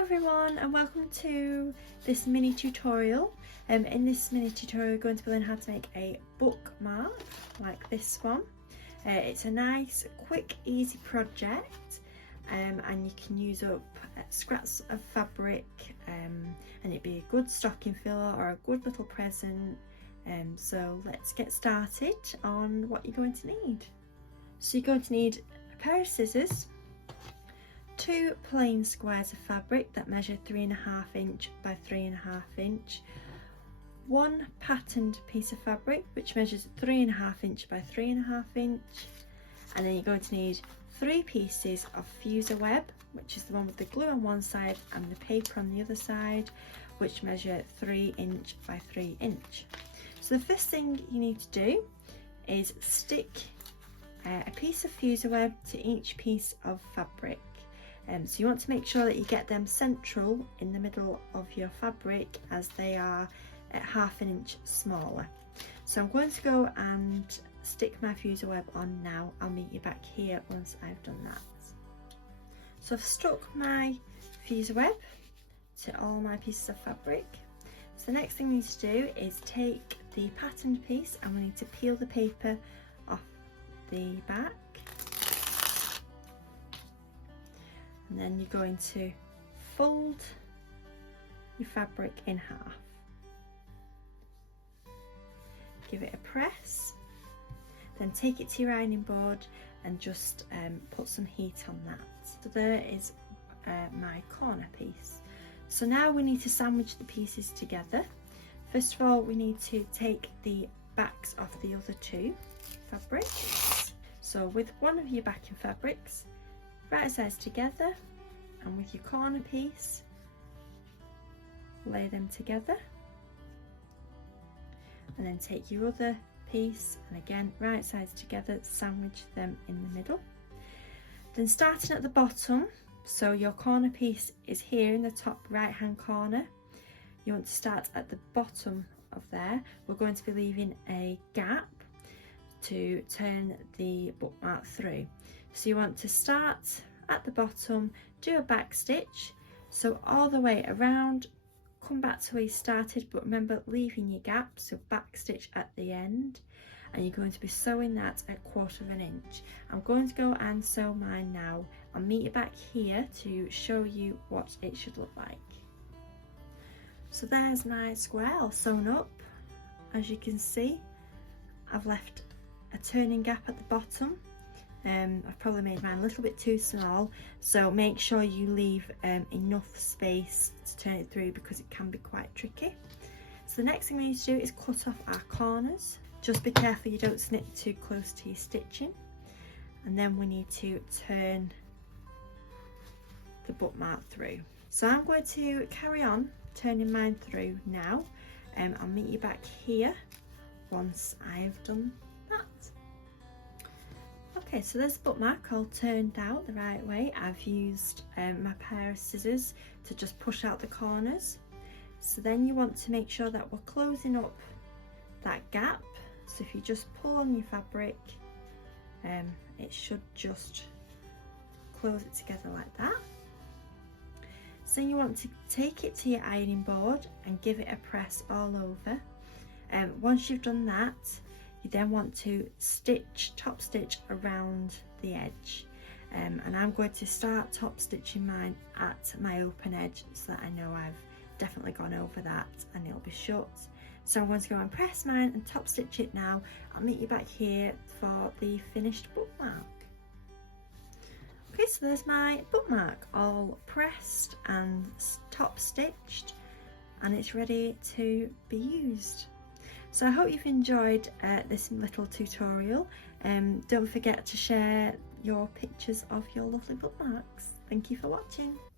Hello everyone and welcome to this mini tutorial. In this mini tutorial we're going to be learning how to make a bookmark like this one. It's a nice, quick, easy project and you can use up scraps of fabric and it'd be a good stocking filler or a good little present. So let's get started on what you're going to need. So you're going to need a pair of scissors, 2 plain squares of fabric that measure 3.5 inch by 3.5 inch, 1 patterned piece of fabric which measures 3.5 inch by 3.5 inch, and then you're going to need 3 pieces of fuser web, which is the one with the glue on one side and the paper on the other side, which measure 3 inch by 3 inch. So the first thing you need to do is stick a piece of fuser web to each piece of fabric. So you want to make sure that you get them central in the middle of your fabric, as they are at 1/2 inch smaller. So I'm going to go and stick my fuser web on now. I'll meet you back here once I've done that. So I've stuck my fuser web to all my pieces of fabric. So the next thing we need to do is take the patterned piece and we need to peel the paper off the back. And then you're going to fold your fabric in half. Give it a press, then take it to your ironing board and just put some heat on that. So there is my corner piece. So now we need to sandwich the pieces together. First of all, we need to take the backs off the other 2 fabrics. So with one of your backing fabrics, right sides together, and with your corner piece lay them together, and then take your other piece and again right sides together, sandwich them in the middle. Then starting at the bottom, so your corner piece is here in the top right hand corner, you want to start at the bottom of there. We're going to be leaving a gap to turn the bookmark through. So you want to start at the bottom, do a back stitch, so all the way around, come back to where you started, but remember leaving your gap, so back stitch at the end, and you're going to be sewing that at 1/4 inch. I'm going to go and sew mine now. I'll meet you back here to show you what it should look like. So there's my square all sewn up. As you can see, I've left a turning gap at the bottom. I've probably made mine a little bit too small, so make sure you leave enough space to turn it through because it can be quite tricky. So the next thing we need to do is cut off our corners. Just be careful you don't snip too close to your stitching, and then we need to turn the bookmark through. So I'm going to carry on turning mine through now. I'll meet you back here once I've done that. Okay, so this bookmark all turned out the right way. I've used my pair of scissors to just push out the corners. So then you want to make sure that we're closing up that gap. So if you just pull on your fabric, it should just close it together like that. So you want to take it to your ironing board and give it a press all over. Once you've done that, you then want to top stitch around the edge, and I'm going to start top stitching mine at my open edge so that I know I've definitely gone over that and it'll be shut. So I'm going to go and press mine and top stitch it now. I'll meet you back here for the finished bookmark. Okay, so there's my bookmark all pressed and top stitched, and it's ready to be used. So I hope you've enjoyed this little tutorial. Don't forget to share your pictures of your lovely bookmarks. Thank you for watching.